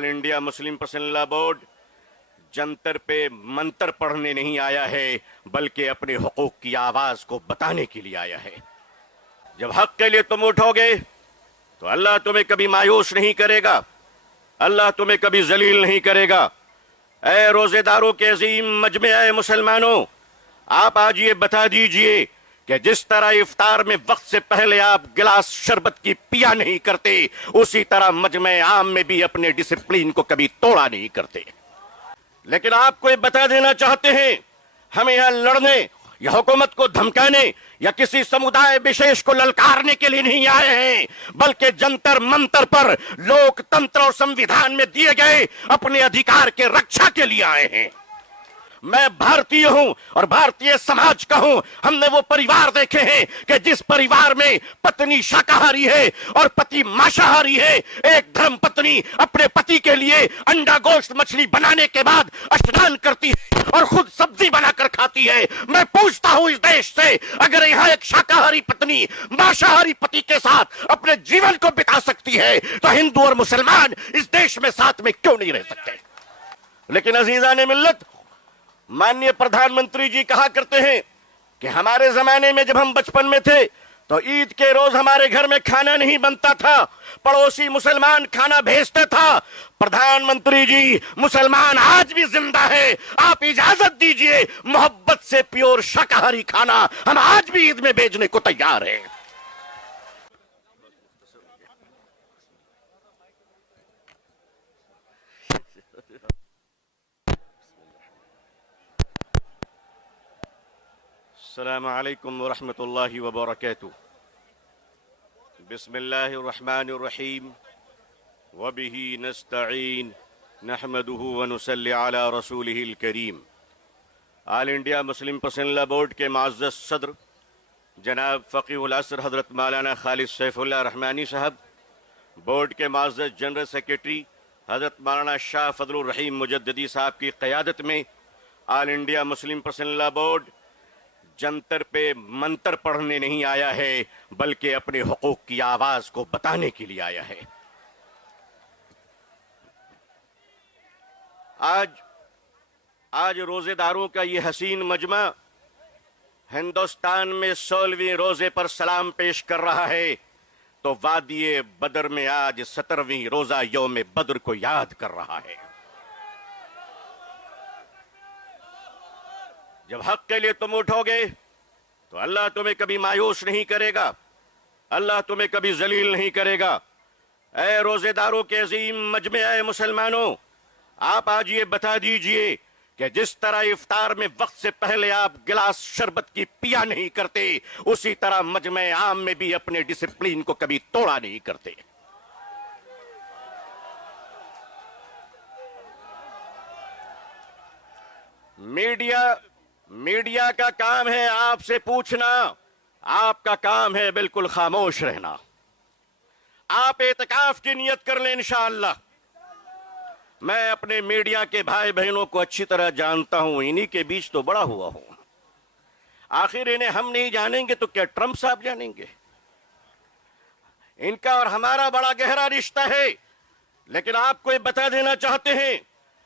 All India Muslim personal law board Jantar पे मंतर पढ़ने नहीं आया है, बल्कि अपने हुकूक की आवाज को बताने के लिए आया है। जब हक के लिए तुम उठोगे तो अल्लाह तुम्हें कभी मायूस नहीं करेगा, अल्लाह तुम्हें कभी जलील नहीं करेगा। ऐ रोजेदारों के अजीम मजमे मुसलमानों, आप आज ये बता दीजिए कि जिस तरह इफ्तार में वक्त से पहले आप गिलास शरबत की पिया नहीं करते, उसी तरह मजमे आम में भी अपने डिसिप्लिन को कभी तोड़ा नहीं करते। लेकिन आपको ये बता देना चाहते हैं, हमें यहां लड़ने या हुकूमत को धमकाने या किसी समुदाय विशेष को ललकारने के लिए नहीं आए हैं, बल्कि जंतर मंतर पर लोकतंत्र और संविधान में दिए गए अपने अधिकार के रक्षा के लिए आए हैं। मैं भारतीय हूं और भारतीय समाज का हूं। हमने वो परिवार देखे हैं कि जिस परिवार में पत्नी शाकाहारी है और पति मांसाहारी है, एक धर्म पत्नी अपने पति के लिए अंडा गोश्त मछली बनाने के बाद स्नान करती है और खुद सब्जी बनाकर खाती है। मैं पूछता हूं इस देश से, अगर यहां एक शाकाहारी पत्नी मांसाहारी पति के साथ अपने जीवन को बिता सकती है, तो हिंदू और मुसलमान इस देश में साथ में क्यों नहीं रह सकते? लेकिन अजीजान मिल्लत, माननीय प्रधानमंत्री जी कहा करते हैं कि हमारे जमाने में जब हम बचपन में थे तो ईद के रोज हमारे घर में खाना नहीं बनता था, पड़ोसी मुसलमान खाना भेजता था। प्रधानमंत्री जी, मुसलमान आज भी जिंदा है, आप इजाजत दीजिए, मोहब्बत से प्योर शाकाहारी खाना हम आज भी ईद में भेजने को तैयार हैं। अस्सलामु अलैकुम वरहमतुल्लाहि वबरकातुहू। बिस्मिल्लाहिर्रहमानिर्रहीम वबिही नस्तईन नहमदुहु व नुसल्ली अला रसूलिहिल करीम। All India Muslim personal law board के मुअज़्ज़ज़ सदर जनाब फ़क़ीहुल असर हज़रत मौलाना खालिद सैफुल्लाह रहमानी साहब, बोर्ड के मुअज़्ज़ज़ जनरल सेक्रेटरी हज़रत मौलाना शाह फज़लुर रहीम मुजद्दिदी साहब की क़यादत में all India Muslim personal law board Jantar पे मंतर पढ़ने नहीं आया है, बल्कि अपने हुकूक की आवाज को बताने के लिए आया है। आज रोजेदारों का ये हसीन मजमा हिंदुस्तान में 16वीं रोजे पर सलाम पेश कर रहा है, तो वादिये बदर में आज 17वीं रोजा यौम बद्र को याद कर रहा है। जब हक के लिए तुम उठोगे तो अल्लाह तुम्हें कभी मायूस नहीं करेगा, अल्लाह तुम्हें कभी जलील नहीं करेगा। ऐ रोजेदारों के अजीम मजमे मुसलमानों, आप आज ये बता दीजिए कि जिस तरह इफ्तार में वक्त से पहले आप गिलास शरबत की पिया नहीं करते, उसी तरह मजमे आम में भी अपने डिसिप्लिन को कभी तोड़ा नहीं करते। मीडिया का काम है आपसे पूछना, आपका काम है बिल्कुल खामोश रहना। आप एतकाफ की नियत कर लें इंशाअल्लाह। मैं अपने मीडिया के भाई बहनों को अच्छी तरह जानता हूं, इन्हीं के बीच तो बड़ा हुआ हूं। आखिर इन्हें हम नहीं जानेंगे तो क्या ट्रंप साहब जानेंगे? इनका और हमारा बड़ा गहरा रिश्ता है। लेकिन आपको ये बता देना चाहते हैं,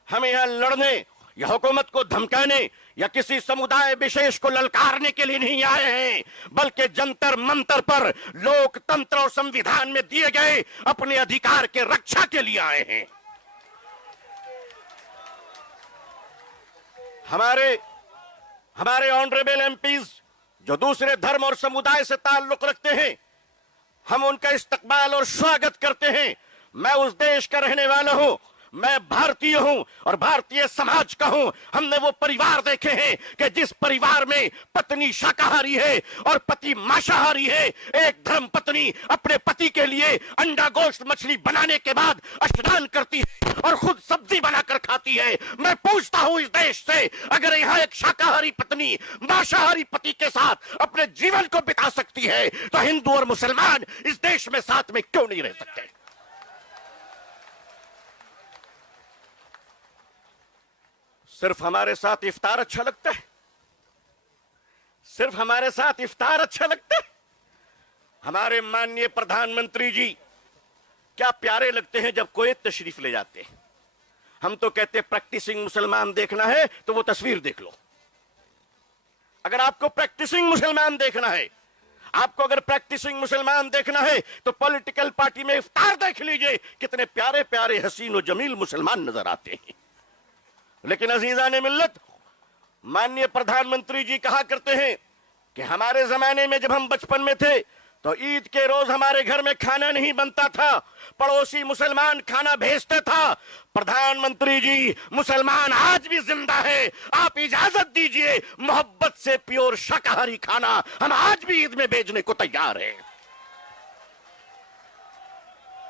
हमें यहां लड़ने या हुकूमत को धमकाने या किसी समुदाय विशेष को ललकारने के लिए नहीं आए हैं, बल्कि जंतर मंतर पर लोकतंत्र और संविधान में दिए गए अपने अधिकार के रक्षा के लिए आए हैं। हमारे ऑनरेबल एमपीज जो दूसरे धर्म और समुदाय से ताल्लुक रखते हैं, हम उनका इस्तकबाल और स्वागत करते हैं। मैं उस देश का रहने वाला हूं, मैं भारतीय हूं और भारतीय समाज का हूं। हमने वो परिवार देखे हैं कि जिस परिवार में पत्नी शाकाहारी है और पति मांसाहारी है, एक धर्म पत्नी अपने पति के लिए अंडा गोश्त मछली बनाने के बाद स्नान करती है और खुद सब्जी बनाकर खाती है। मैं पूछता हूं इस देश से, अगर यहां एक शाकाहारी पत्नी मांसाहारी पति के साथ अपने जीवन को बिता सकती है, तो हिंदू और मुसलमान इस देश में साथ में क्यों नहीं रह सकते? सिर्फ हमारे साथ इफ्तार अच्छा लगता है? सिर्फ हमारे साथ इफ्तार अच्छा लगता है? हमारे माननीय प्रधानमंत्री जी क्या प्यारे लगते हैं जब कोई तशरीफ ले जाते हैं। हम तो कहते प्रैक्टिसिंग मुसलमान देखना है तो वो तस्वीर देख लो। अगर आपको प्रैक्टिसिंग मुसलमान देखना है, आपको अगर प्रैक्टिसिंग मुसलमान देखना है तो पॉलिटिकल पार्टी में इफ्तार देख लीजिए, कितने प्यारे प्यारे हसीन और जमील मुसलमान नजर आते हैं। लेकिन अजीजान मिल्लत, माननीय प्रधानमंत्री जी कहा करते हैं कि हमारे जमाने में जब हम बचपन में थे तो ईद के रोज हमारे घर में खाना नहीं बनता था, पड़ोसी मुसलमान खाना भेजता था। प्रधानमंत्री जी, मुसलमान आज भी जिंदा है, आप इजाजत दीजिए, मोहब्बत से प्योर शाकाहारी खाना हम आज भी ईद में भेजने को तैयार हैं।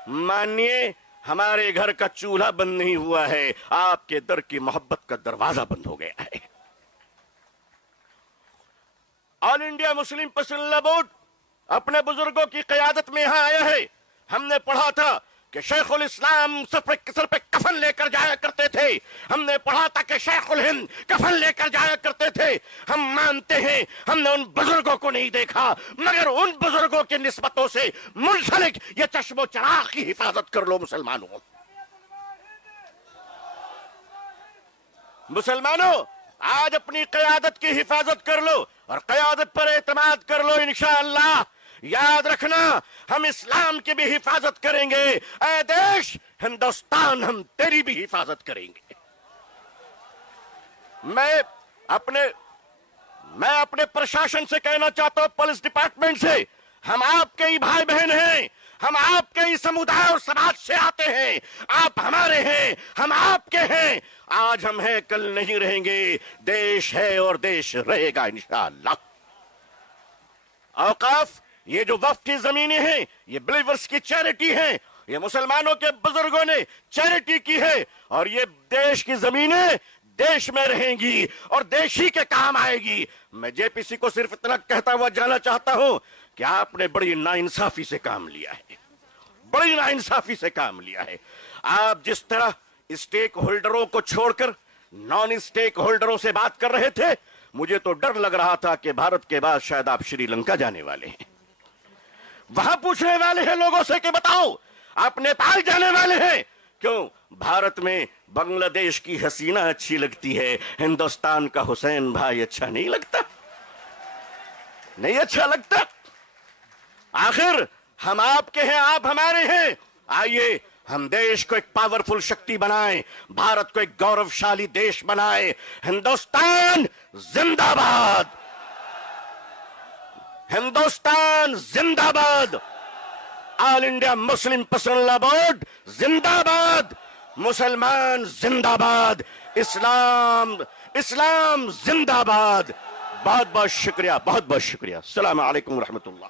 मानिए, हमारे घर का चूल्हा बंद नहीं हुआ है, आपके दर की मोहब्बत का दरवाजा बंद हो गया है। ऑल इंडिया मुस्लिम पसंदीदा बोर्ड अपने बुजुर्गों की क़यादत में यहां आया है। हमने पढ़ा था कि शेखुल इस्लाम सर पे कफन लेकर जाया करते थे, हमने पढ़ा था कि शेखुल हिंद कफन लेकर जाया करते थे। हम मानते हैं हमने उन बुजुर्गों को नहीं देखा, मगर उन बुजुर्गों की निस्बतों से मुंसलिक ये चश्मो चराग की हिफाजत कर लो मुसलमानों। मुसलमानों, आज अपनी क़यादत की हिफाजत कर लो और क़यादत पर एतमाद कर लो। इंशाअल्लाह याद रखना, हम इस्लाम की भी हिफाजत करेंगे। ऐ देश हिंदुस्तान, हम तेरी भी हिफाजत करेंगे। मैं अपने प्रशासन से कहना चाहता हूं, पुलिस डिपार्टमेंट से, हम आपके ही भाई बहन हैं, हम आपके ही समुदाय और समाज से आते हैं। आप हमारे हैं, हम आपके हैं। आज हम हैं, कल नहीं रहेंगे। देश है और देश रहेगा इंशाअल्लाह। औकाफ, ये जो वक्फ की जमीनें हैं, ये बिलीवर्स की चैरिटी है, ये मुसलमानों के बुजुर्गों ने चैरिटी की है, और ये देश की जमीनें देश में रहेंगी और देश ही के काम आएगी। मैं जेपीसी को सिर्फ इतना कहता हुआ जाना चाहता हूं कि आपने बड़ी नाइंसाफी से काम लिया है, बड़ी नाइंसाफी से काम लिया है। आप जिस तरह स्टेक होल्डरों को छोड़कर नॉन स्टेक होल्डरों से बात कर रहे थे, मुझे तो डर लग रहा था कि भारत के बाद शायद आप श्रीलंका जाने वाले हैं। वहां पूछने वाले हैं लोगों से कि बताओ आप नेपाल जाने वाले हैं क्यों? भारत में बांग्लादेश की हसीना अच्छी लगती है, हिंदुस्तान का हुसैन भाई अच्छा नहीं लगता? नहीं अच्छा लगता? आखिर हम आपके हैं, आप हमारे हैं। आइए हम देश को एक पावरफुल शक्ति बनाएं, भारत को एक गौरवशाली देश बनाएं। हिंदुस्तान जिंदाबाद, हिंदुस्तान जिंदाबाद, ऑल इंडिया मुस्लिम पसंदीदा बोर्ड जिंदाबाद, मुसलमान जिंदाबाद, इस्लाम इस्लाम जिंदाबाद। बहुत बहुत शुक्रिया, बहुत बहुत शुक्रिया। अस्सलाम वालेकुम रहमतुल्लाह।